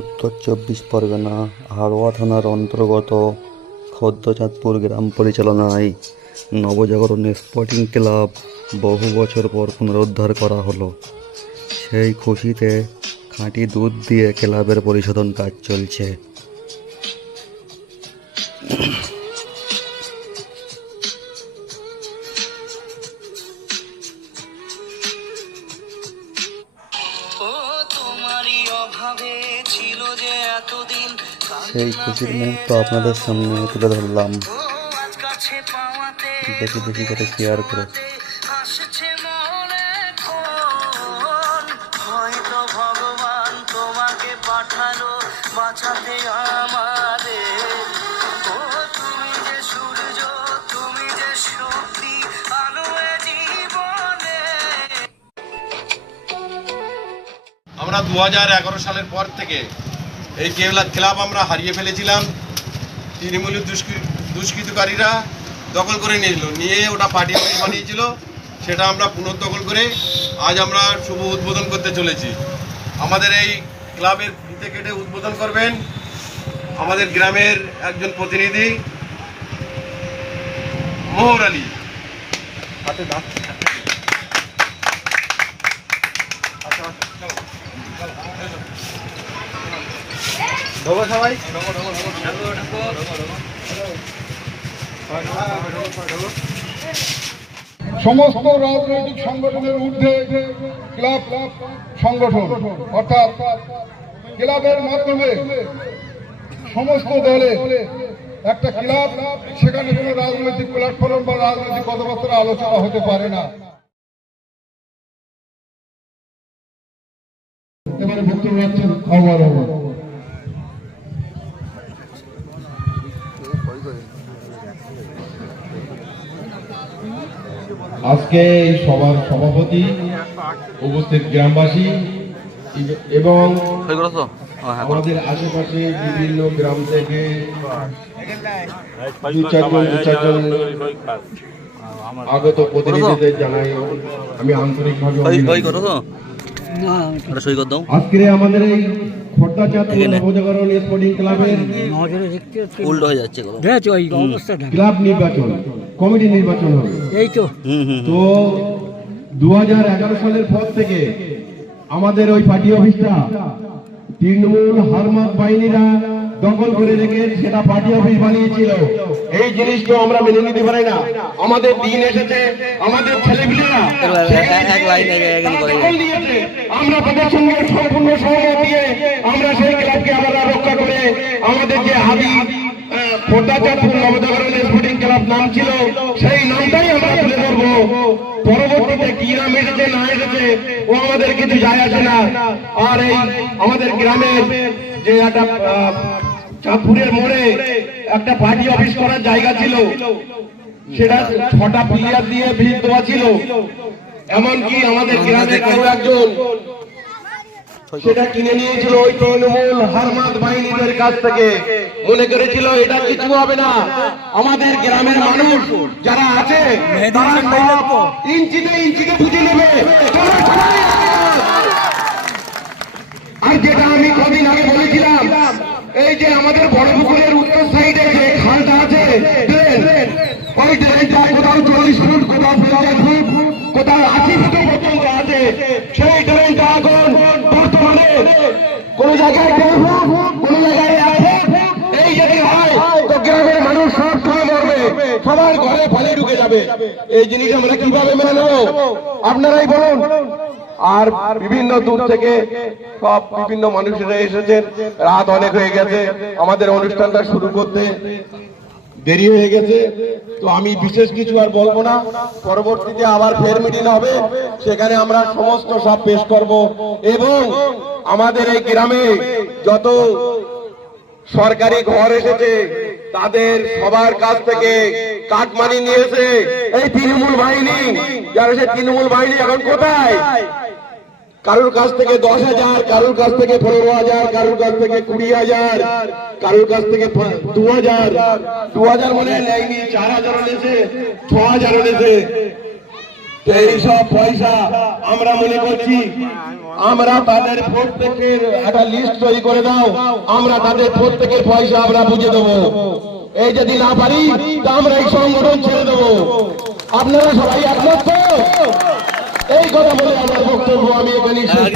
উত্তর চব্বিশ পরগনা হাড়োয়া থানার অন্তর্গত খদ্দচাঁদপুর গ্রাম পরিচালনায় নবজাগরণ স্পোর্টিং ক্লাব বহু বছর পর পুনরুদ্ধার করা হলো। সেই খুশিতে খাঁটি দুধ দিয়ে ক্লাবের পরিশোধন কাজ চলছে। সেই খুশির মুহূর্ত আপনাদের সামনে তুলে ধরলাম। বেশি বেশি করে শেয়ার করো। ভগবান তোমাকে পাঠালো বাঁচাতে আমাদের। ও তুমি যে সূর্য, তুমি যে শক্তি, আলো জীবনে। আমরা 2011 সালের পর থেকে এই ক্লাব আমরা হারিয়ে ফেলেছিলাম। তৃণমূলী দুষ্কৃতকারীরা দখল করে নিয়ে ওটা পার্টি অফিস বানিয়েছিল। সেটা আমরা পুনর্দখল করে আজ আমরা শুভ উদ্বোধন করতে চলেছি। আমাদের এই ক্লাবের ফিতে কেটে উদ্বোধন করবেন আমাদের গ্রামের একজন প্রতিনিধি মোহর আলী। সমস্ত রাজনৈতিক সংগঠনের ঊর্ধ্বে ক্লাব সংগঠন, অর্থাৎ ক্লাবের মাধ্যমে সমস্ত দলে একটা ক্লাব, সেখানে কোনো রাজনৈতিক প্ল্যাটফর্ম বা রাজনৈতিক কথাবার্তা আলোচনা হতে পারে না। এবারে বক্তব্য রাখছেন আজকে এই সভার সভাপতি, উপস্থিত গ্রামবাসী এবং আমাদের আশেপাশে বিভিন্ন গ্রাম থেকে দু চারজন আগত প্রতিনিধিদের জানাই আমি আন্তরিকভাবে আজকে আমাদের এই খদ্দচাঁদপুর নবজাগরণ স্পোর্টিং ক্লাবের ক্লাব নির্বাচন, কমিটি নির্বাচন হবে। তো 2011 সালের পর থেকে আমাদের ওই পার্টি অফিসটা তৃণমূল হারমাত বাহিনীরা দখল করে রেখে সেটা পার্টি অফিস বানিয়েছিল। এই জিনিসটা আমরা মেনে নিতে পারি না। আমাদের দিন এসেছে, আমাদের ছেলেপিলেরা আমরা তাদের সঙ্গে সম্পূর্ণ সহমত দিয়ে আমরা সেই ক্লাবকে আবার রক্ষা করে আমাদের যে খদ্দচাঁদপুর নবজাগরণ স্পোর্টিং ক্লাব নাম ছিল, সেই নামটাই আমরা তুলে ধরবো। পরবর্তীতে কি নাম এসেছে না এসেছে ও আমাদের কিছু যায় আসে না। আর এই আমাদের গ্রামের যে একটা চাঁদপুরের মোড়ে একটা পার্টি অফিস করার জায়গা ছিল, সেটা 6টা প্লেয়ার দিয়ে ভিড় দেওয়া ছিল। এমনকি আমাদের গ্রামের আরো একজন সেটা কিনে নিয়েছিল ওই তৃণমূল হারমাত বাহিনীদের কাছ থেকে। মনে করেছিল এটা কিছু হবে না, আমাদের গ্রামের মানুষ যারা আছে তারা ইঞ্চিতে ইঞ্চিতে বুঝে নেবে। আর যেটা আমি কদিন আগে বলেছিলাম, এই যে আমাদের বড় পুকুরের উত্তর সাইডে যে খালটা আছে, ওই ড্রেনটা কোথাও 40 ফুট, কোথাও 50 ফুট, কোথাও 80 ফুট পর্যন্ত আছে। সেই ড্রেনটা এখন বর্তমানে কোন জায়গায় 1.5 ফুট, কোন জায়গায় 1 ফুট। এই যদি হয় তো গ্রামের মানুষ সব সময় মরবে, সবার ঘরে ফলে ঢুকে যাবে। এই জিনিস আমরা কিভাবে মেনে নেব আপনারাই বলুন। আর বিভিন্ন দূর থেকে সব বিভিন্ন মানুষেরা এসেছেন। রাত অনেক হয়ে গেছে, আমাদের অনুষ্ঠানটা শুরু করতে দেরি হয়ে গেছে। তো আমি বিশেষ কিছু আর বলবো না। পরবর্তীতে আবার ফের মিটিং হবে, সেখানে আমরা সমস্ত সব পেশ করব। এবং আমাদের এই গ্রামে যত সরকারি ঘর এসেছে তাদের সবার কাছ থেকে কাটমানি নিয়েছে এই তৃণমূল বাহিনী। যারা সে তৃণমূল বাহিনী এখন কোথায়? কারোর কাছ থেকে 10,000, কারোর কাছ থেকে 15,000, কারোর কাছ থেকে 20,000, কারোর কাছ থেকে 2,000 মনে নেয়নি, 4,000 এনেছে, 6,000 এনেছে। তো এইসব পয়সা আমরা মনে করছি আমরা তাদের প্রত্যেকের একটা লিস্ট তৈরি করে দাও, আমরা তাদের প্রত্যেকের পয়সা আমরা বুঝে দেবো। এই যদি না পারি তা আমরা এই সংগঠন ছেড়ে দেবো। আপনারা সবাই একমত তো? এই কথা বলে আমার বক্তব্য আমি এখানে শেষ